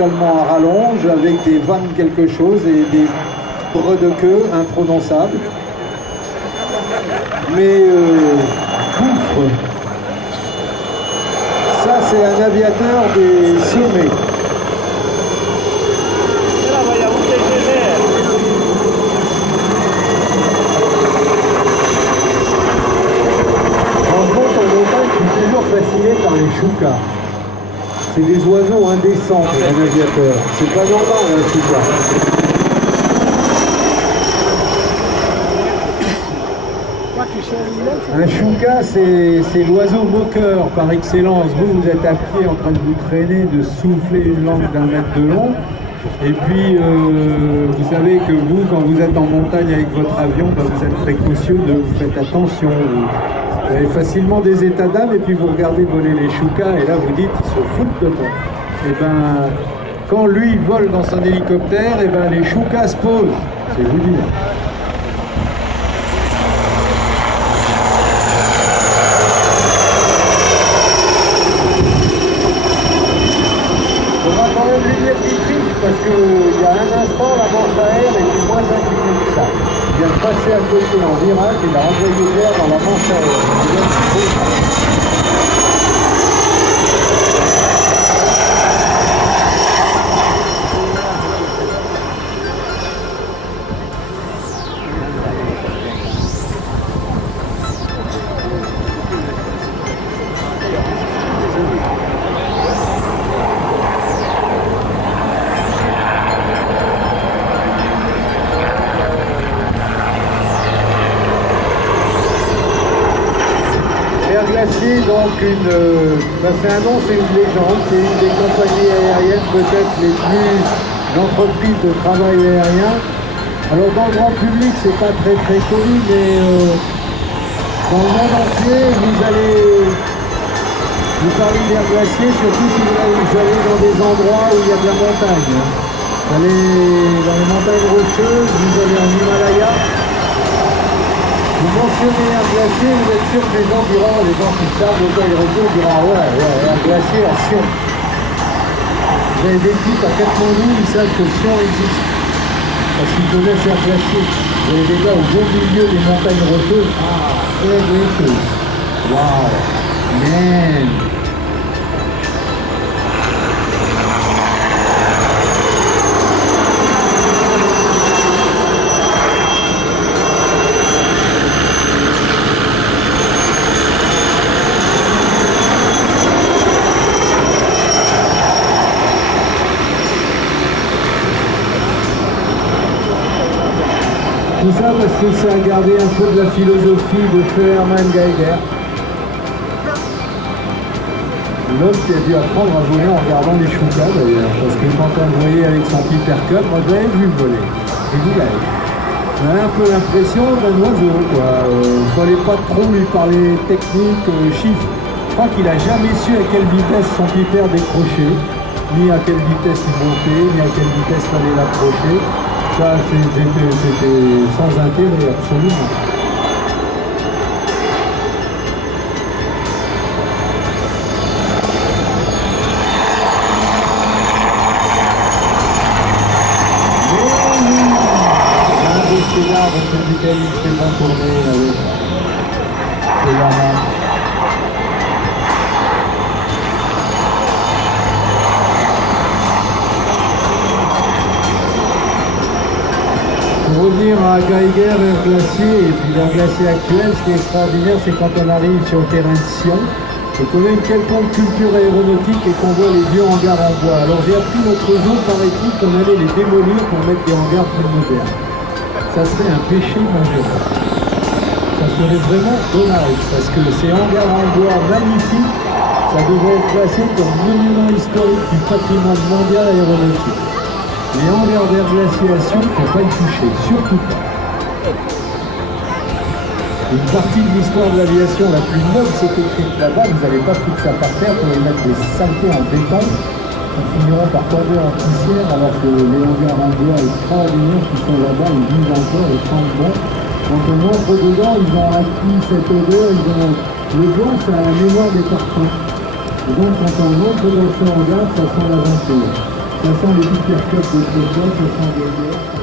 totalement à rallonge, avec des vannes quelque chose et des bres de queue imprononçables. Mais gouffre, ça c'est un aviateur des sommets. En monte en montagne, je suis toujours fasciné par les choucas. C'est des oiseaux indécents pour un aviateur. C'est pas normal un chouca. Un chouca, c'est l'oiseau moqueur par excellence. Vous êtes à pied en train de vous traîner, de souffler une langue d'1 mètre de long. Et puis, vous savez que vous, quand vous êtes en montagne avec votre avion, vous êtes précautieux, vous faites attention. Vous avez facilement des états d'âme et puis vous regardez voler les choucas et là vous dites, ils se foutent de moi. Et ben, quand lui vole dans son hélicoptère, et ben les choucas se posent. C'est vous dire. On va quand même lui dire qu'il triche parce qu'il y a un instant la manche à air était moins inclinée que ça. Il vient de passer à côté en virage et il a envoyé l'air dans la manche à air. Glacier, donc c'est un nom, c'est une légende, c'est une des compagnies aériennes peut-être les plus d'entreprises de travail aérien. Alors dans le grand public, c'est pas très connu, mais dans le monde entier, vous allez vous parler d'Air Glacier, surtout si vous allez dans des endroits où il y a de la montagne. Vous allez dans les montagnes rocheuses, vous allez en Himalaya. Vous mentionnez Air Glacier, vous êtes sûr que les gens diront, les gens qui savent, les gens ils retournent, diront ouais, Air Glacier à Sion. Vous avez des types à Katmandou, ils savent que Sion existe. Parce qu'ils connaissent Air Glacier. Vous avez des gars au beau milieu des montagnes rocheuses. Ah, Air Glacier. Waouh, man. Tout ça parce que ça a gardé un peu de la philosophie de feu Hermann Geiger. L'homme qui a dû apprendre à voler en regardant les choucas d'ailleurs. Parce que quand on le voyait avec son Piper Cub, moi je l'avais vu voler. Et vous l'avez. On avait un peu l'impression d'un oiseau, quoi. Il ne fallait pas trop lui parler technique, chiffres. Je crois qu'il n'a jamais su à quelle vitesse son Piper décrochait, ni à quelle vitesse il montait, ni à quelle vitesse il fallait l'approcher. Ça, c'était sans intérêt, absolument. Un des scénars autour duquel il fait contourner avec le lama. Pour revenir à Geiger, Air Glacier et puis l'Air Glacier actuel, ce qui est extraordinaire, c'est quand on arrive sur le terrain de Sion et qu'on a une quelconque culture aéronautique et qu'on voit les vieux hangars en bois. Alors j'ai appris l'autre jour, paraît-il, qu'on allait les démolir pour mettre des hangars plus modernes. Ça serait un péché majeur. Ça serait vraiment dommage parce que ces hangars en bois magnifiques, ça devrait être classé comme monument historique du patrimoine mondial aéronautique. Les hangars d'Air Glacier à Sion, il ne faut pas y toucher, surtout pas. Une partie de l'histoire de l'aviation la plus noble s'est écrite là-bas, vous n'allez pas foutre ça par terre pour y mettre des saletés en béton qui finiront par tomber en poussière alors que les hangars en bois extraordinaires qui sont là-bas, ils vivent encore et sentent bon. Quand on entre dedans, ils ont acquis cette odeur, le blanc, c'est à la mémoire des parfums. Et donc quand on entre dans ce hangar, ça sent l'aventure. Ça sent les hypercuts de ce soir, ça sent des